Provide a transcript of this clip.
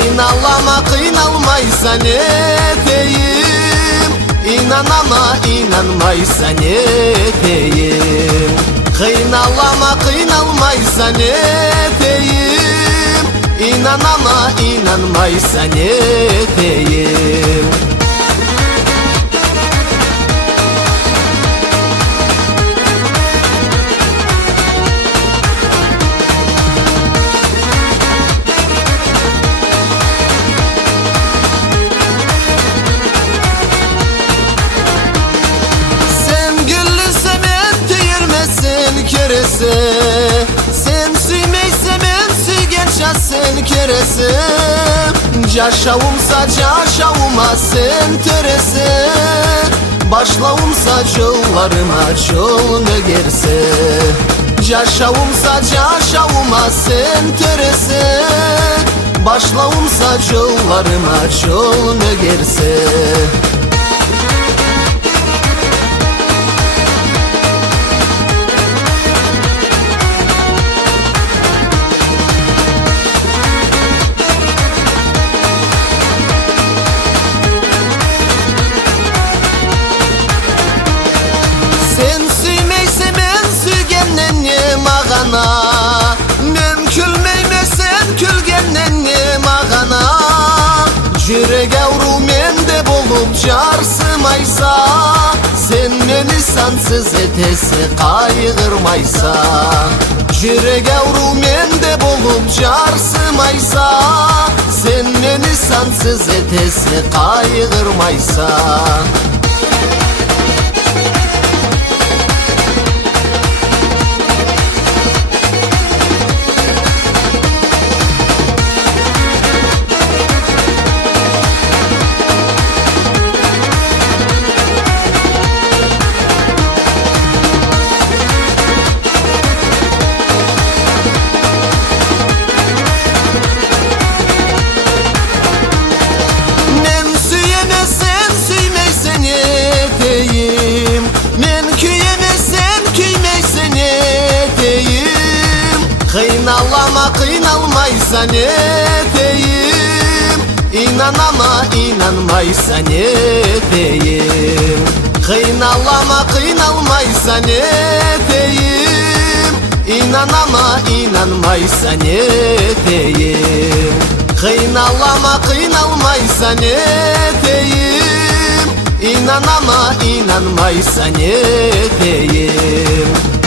Kıynalama kıynalmaysa ne diyeyim, İnanama inanmaysa ne diyeyim. Kıynalama kıynalmaysa ne diyeyim, İnanama inanmaysa ne diyeyim. Sen süymeyse men süygen sen kerese. Caşavumsa caşavuma sen terese. Başlavumsa çollarıma çol ne gerse. Caşavumsa caşavuma sen terese. Başlavumsa çollarıma çol ne gerse. Men külmeyme sen külgenden ne mağana. Jürek avru mende bolup carsımaysa. Sen meni sansız etesi kaygırmaysa. Jürek avru mende bolup carsımaysa. Sen meni sansız etesi kaygırmaysa. Kıynalama kıynalmaysa ne diyeyim, İnanama inanmaysa ne diyeyim. Kıynalama kıynalmaysa ne diyeyim, İnanama inanmaysa ne diyeyim. Kıynalama kıynalmaysa ne diyeyim, İnanama inanmaysa ne diyeyim.